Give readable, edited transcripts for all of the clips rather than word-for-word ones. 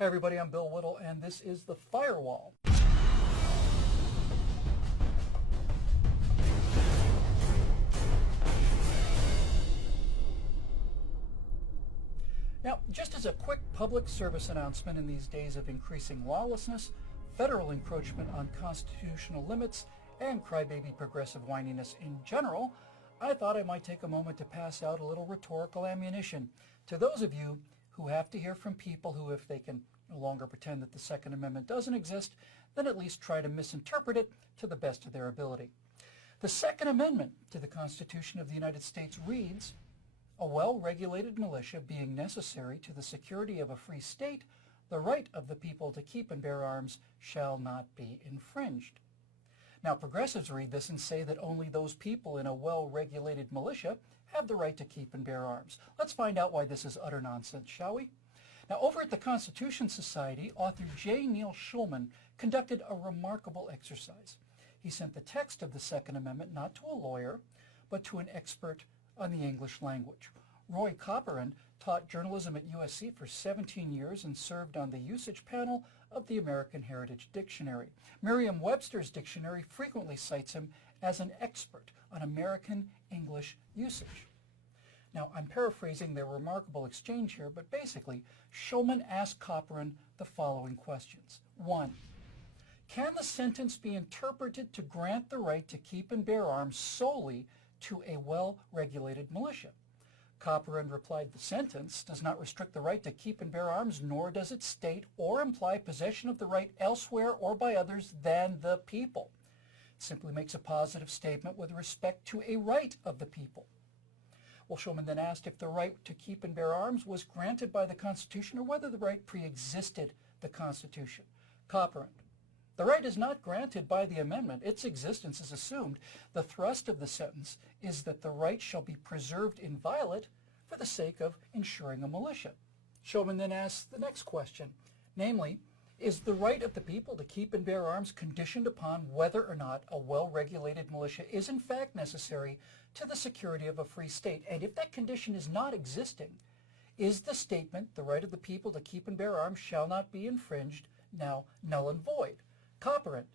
Hi everybody, I'm Bill Whittle and this is The Firewall. Now, just as a quick public service announcement in these days of increasing lawlessness, federal encroachment on constitutional limits, and crybaby progressive whininess in general, I thought I might take a moment to pass out a little rhetorical ammunition to those of you who have to hear from people who, if they can no longer pretend that the Second Amendment doesn't exist, then at least try to misinterpret it to the best of their ability. The Second Amendment to the Constitution of the United States reads, "A well-regulated militia being necessary to the security of a free state, the right of the people to keep and bear arms shall not be infringed." Now, progressives read this and say that only those people in a well-regulated militia have the right to keep and bear arms. Let's find out why this is utter nonsense, shall we? Now, over at the Constitution Society, author J. Neil Schulman conducted a remarkable exercise. He sent the text of the Second Amendment not to a lawyer, but to an expert on the English language. Roy Copperand taught journalism at USC for 17 years and served on the usage panel of the American Heritage Dictionary. Merriam-Webster's dictionary frequently cites him as an expert on American English usage. Now, I'm paraphrasing their remarkable exchange here, but basically, Schulman asked Copperand the following questions. 1. Can the sentence be interpreted to grant the right to keep and bear arms solely to a well-regulated militia? Copperand replied, the sentence does not restrict the right to keep and bear arms, nor does it state or imply possession of the right elsewhere or by others than the people. It simply makes a positive statement with respect to a right of the people. Well, Schulman then asked if the right to keep and bear arms was granted by the Constitution or whether the right pre-existed the Constitution. Copperand: the right is not granted by the amendment. Its existence is assumed. The thrust of the sentence is that the right shall be preserved inviolate for the sake of ensuring a militia. Schulman then asks the next question, namely, is the right of the people to keep and bear arms conditioned upon whether or not a well-regulated militia is in fact necessary to the security of a free state? And if that condition is not existing, is the statement, the right of the people to keep and bear arms shall not be infringed, now null and void? Copperand: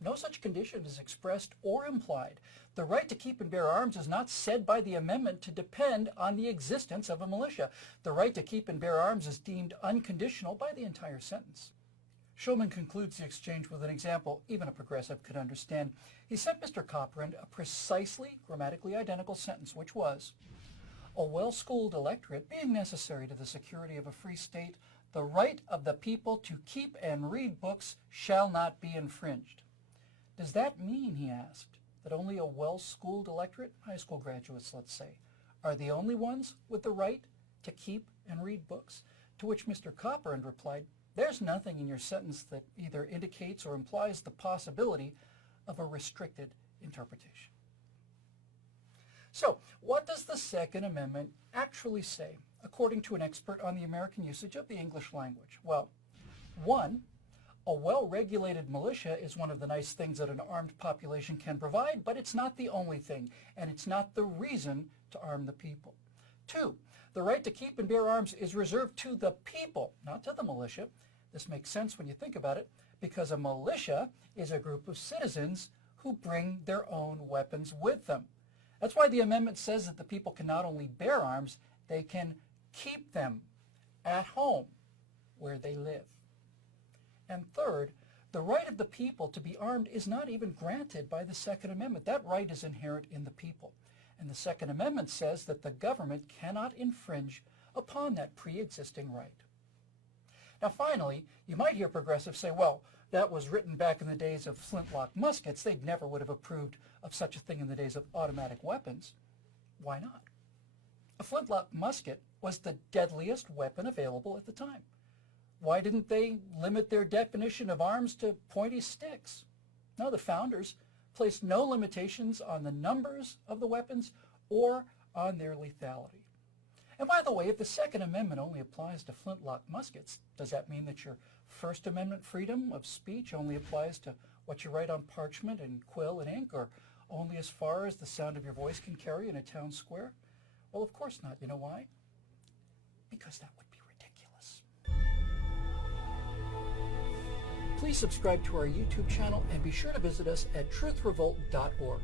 no such condition is expressed or implied. The right to keep and bear arms is not said by the amendment to depend on the existence of a militia. The right to keep and bear arms is deemed unconditional by the entire sentence. Schulman concludes the exchange with an example even a progressive could understand. He sent Mr. Copperand a precisely grammatically identical sentence, which was, "A well-schooled electorate being necessary to the security of a free state, the right of the people to keep and read books shall not be infringed." Does that mean, he asked, that only a well-schooled electorate, high school graduates let's say, are the only ones with the right to keep and read books? To which Mr. Copperand replied, there's nothing in your sentence that either indicates or implies the possibility of a restricted interpretation. So, what does the Second Amendment actually say, according to an expert on the American usage of the English language? Well, 1, a well-regulated militia is one of the nice things that an armed population can provide, but it's not the only thing, and it's not the reason to arm the people. 2, the right to keep and bear arms is reserved to the people, not to the militia. This makes sense when you think about it, because a militia is a group of citizens who bring their own weapons with them. That's why the amendment says that the people can not only bear arms, they can keep them at home where they live. And third, the right of the people to be armed is not even granted by the Second Amendment. That right is inherent in the people. And the Second Amendment says that the government cannot infringe upon that pre-existing right. Now finally, you might hear progressives say, well, that was written back in the days of flintlock muskets. They never would have approved of such a thing in the days of automatic weapons. Why not? A flintlock musket was the deadliest weapon available at the time. Why didn't they limit their definition of arms to pointy sticks? No, the founders placed no limitations on the numbers of the weapons or on their lethality. And by the way, if the Second Amendment only applies to flintlock muskets, does that mean that your First Amendment freedom of speech only applies to what you write on parchment and quill and ink, or only as far as the sound of your voice can carry in a town square? Well, of course not. You know why? Because that would be ridiculous. Please subscribe to our YouTube channel and be sure to visit us at truthrevolt.org.